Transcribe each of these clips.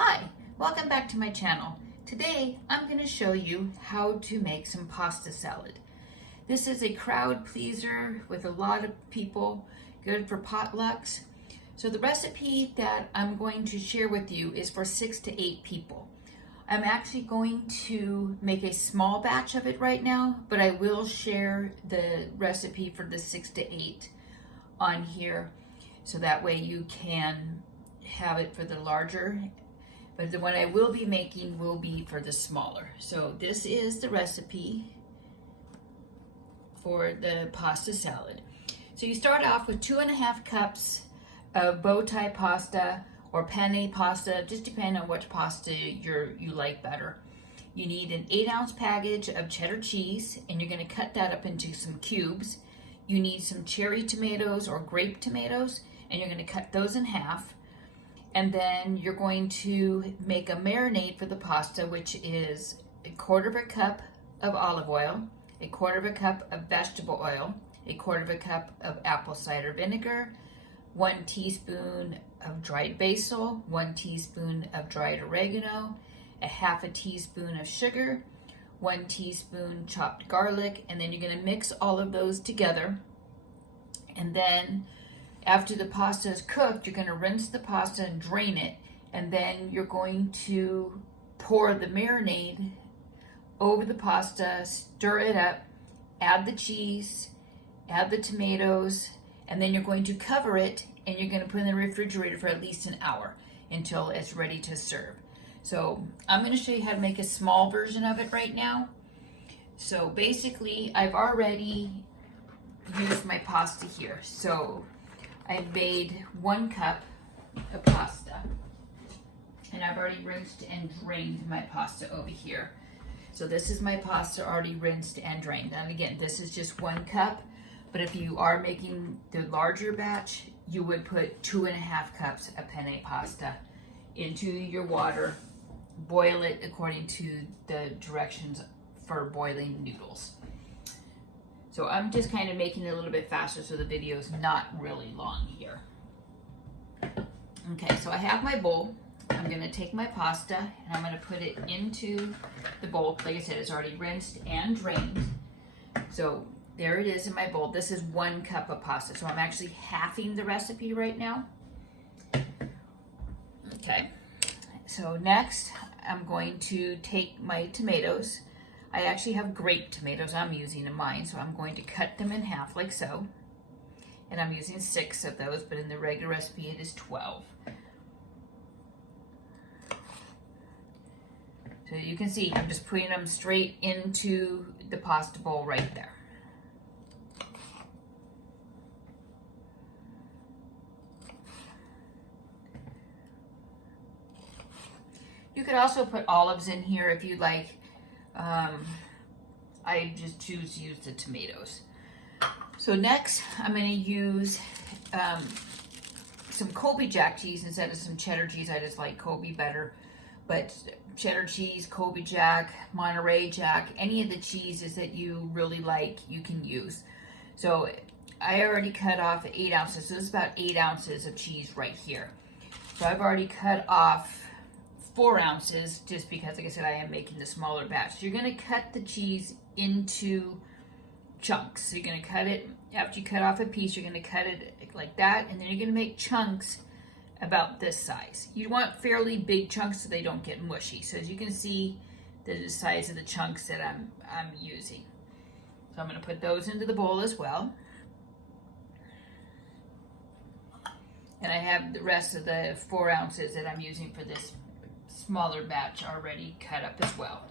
Hi, welcome back to my channel. Today I'm going to show you how to make some pasta salad. This is a crowd pleaser with a lot of people, good for potlucks. So the recipe that I'm going to share with you is for 6 to 8 people. I'm actually going to make a small batch of it right now, but I will share the recipe for the 6 to 8 on here so that way you can have it for the larger. But the one I will be making will be for the smaller. So this is the recipe for the pasta salad. So you start off with 2.5 cups of bow tie pasta or penne pasta, just depending on which pasta you like better. You need an 8-ounce package of cheddar cheese, and you're going to cut that up into some cubes. You need some cherry tomatoes or grape tomatoes, and you're going to cut those in half. And then you're going to make a marinade for the pasta, which is 1/4 cup of olive oil, 1/4 cup of vegetable oil, 1/4 cup of apple cider vinegar, 1 teaspoon of dried basil, 1 teaspoon of dried oregano, 1/2 teaspoon of sugar, 1 teaspoon chopped garlic, and then you're going to mix all of those together. And then after the pasta is cooked, you're going to rinse the pasta and drain it, and then you're going to pour the marinade over the pasta, stir it up, add the cheese, add the tomatoes, and then you're going to cover it, and you're going to put it in the refrigerator for at least an hour until it's ready to serve. So I'm going to show you how to make a small version of it right now. So basically, I've already used my pasta here. So I made 1 cup of pasta, and I've already rinsed and drained my pasta over here. So this is my pasta already rinsed and drained. And again, this is just 1 cup, but if you are making the larger batch, you would put 2.5 cups of penne pasta into your water, boil it according to the directions for boiling noodles. So I'm just kind of making it a little bit faster so the video is not really long here. Okay, so I have my bowl. I'm going to take my pasta and I'm going to put it into the bowl. Like I said, it's already rinsed and drained. So there it is in my bowl. This is 1 cup of pasta. So I'm actually halving the recipe right now. Okay, so next I'm going to take my tomatoes. I actually have grape tomatoes I'm using in mine, so I'm going to cut them in half like so. And I'm using 6 of those, but in the regular recipe it is 12. So you can see I'm just putting them straight into the pasta bowl right there. You could also put olives in here if you like. I just choose to use the tomatoes. So next, I'm going to use some Colby Jack cheese instead of some cheddar cheese. I just like Colby better. But cheddar cheese, Colby Jack, Monterey Jack, any of the cheeses that you really like, you can use. So I already cut off 8 ounces. So this is about 8 ounces of cheese right here. So I've already cut off 4 ounces just because, like I said, I am making the smaller batch. So you're going to cut the cheese into chunks. So you're going to cut it, after you cut off a piece, you're going to cut it like that, and then you're going to make chunks about this size. You want fairly big chunks so they don't get mushy. So as you can see, the size of the chunks that I'm using. So I'm going to put those into the bowl as well. And I have the rest of the 4 ounces that I'm using for this smaller batch already cut up as well.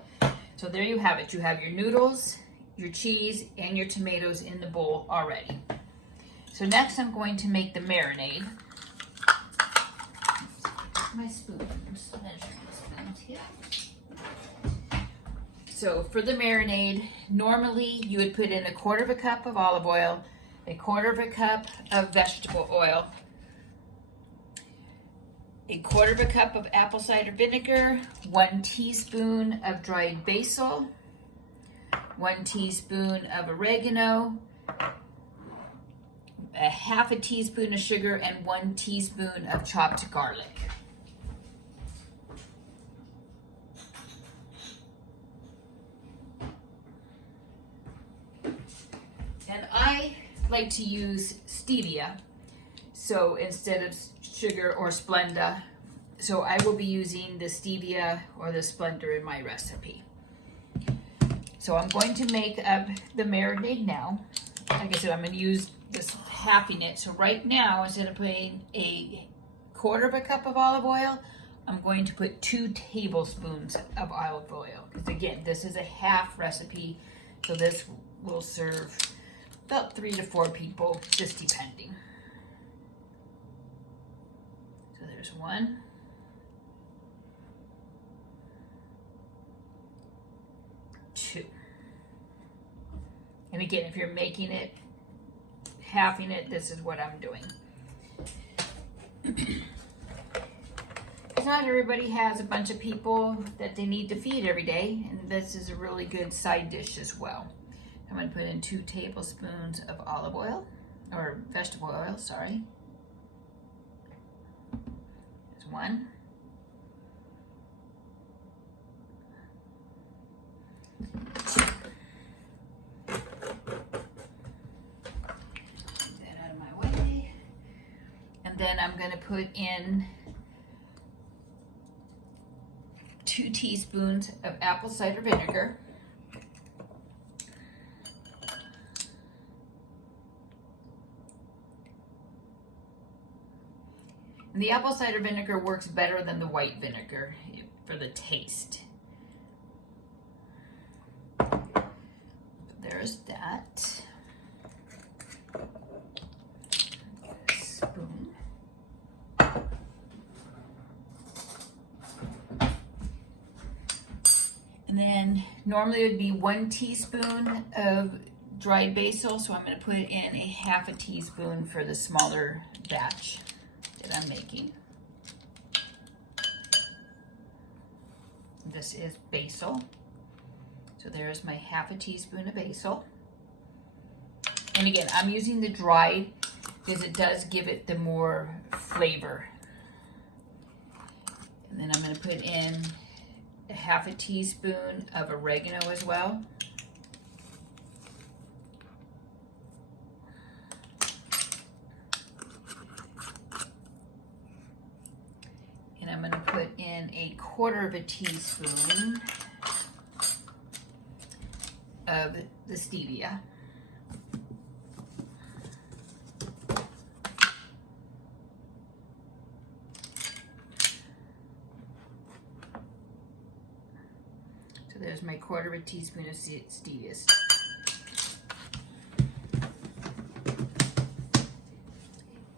So there you have it. You have your noodles, your cheese, and your tomatoes in the bowl already. So next I'm going to make the marinade. My spoon, I'm just measuring the spoons here. So for the marinade, normally you would put in 1/4 cup of olive oil, 1/4 cup of vegetable oil, 1/4 cup of apple cider vinegar, 1 teaspoon of dried basil, 1 teaspoon of oregano, 1/2 teaspoon of sugar, and 1 teaspoon of chopped garlic. like to use stevia, so instead of sugar or Splenda. So I will be using the stevia or the Splenda in my recipe. So I'm going to make up the marinade now. Like I said, I'm going to use this halving it. So right now, instead of putting a quarter of a cup of olive oil, I'm going to put 2 tablespoons of olive oil. Because again, this is a half recipe, so this will serve about 3 to 4 people, just depending. So there's 1. 2. And again, if you're making it, halving it, this is what I'm doing. Not everybody has a bunch of people that they need to feed every day, and this is a really good side dish as well. I'm going to put in 2 tablespoons of olive oil, or vegetable oil, sorry. There's 1. Then I'm going to put in 2 teaspoons of apple cider vinegar. And the apple cider vinegar works better than the white vinegar for the taste. There's that. Spoon. And then normally it would be 1 teaspoon of dried basil, so I'm going to put in a half a teaspoon for the smaller batch that I'm making. This is basil. So there's my half a teaspoon of basil. And again, I'm using the dried because it does give it the more flavor. And then I'm going to put in a half a teaspoon of oregano as well. And I'm going to put in a quarter of a teaspoon of the stevia. So there's my quarter of a teaspoon of stevia.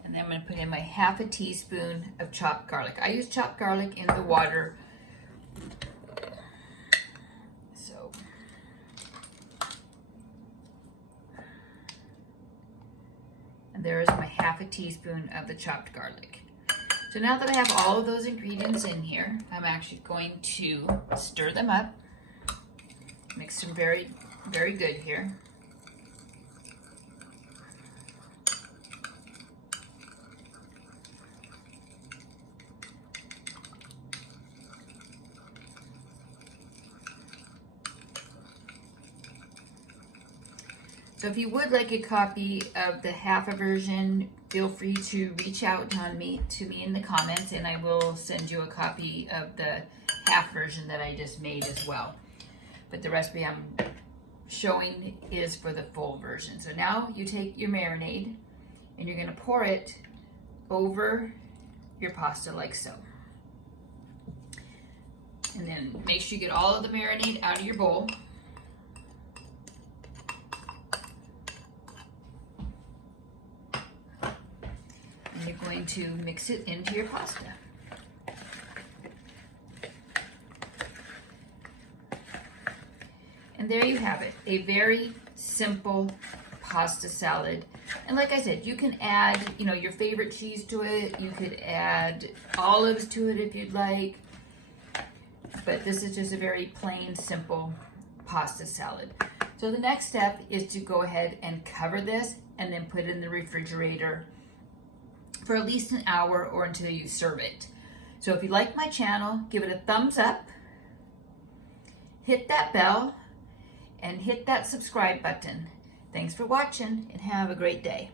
And then I'm going to put in my half a teaspoon of chopped garlic. I use chopped garlic in the water. So and there's my half a teaspoon of the chopped garlic. So now that I have all of those ingredients in here, I'm actually going to stir them up. Mix them very, very good here. So if you would like a copy of the half a version, feel free to reach out to me in the comments, and I will send you a copy of the half version that I just made as well. But the recipe I'm showing is for the full version. So now you take your marinade and you're going to pour it over your pasta like so. And then make sure you get all of the marinade out of your bowl. And you're going to mix it into your pasta. And there you have it, a very simple pasta salad. And like I said, you can add, your favorite cheese to it. You could add olives to it if you'd like. But this is just a very plain, simple pasta salad. So the next step is to go ahead and cover this and then put it in the refrigerator for at least an hour or until you serve it. So if you like my channel, give it a thumbs up, hit that bell, and hit that subscribe button. Thanks for watching and have a great day.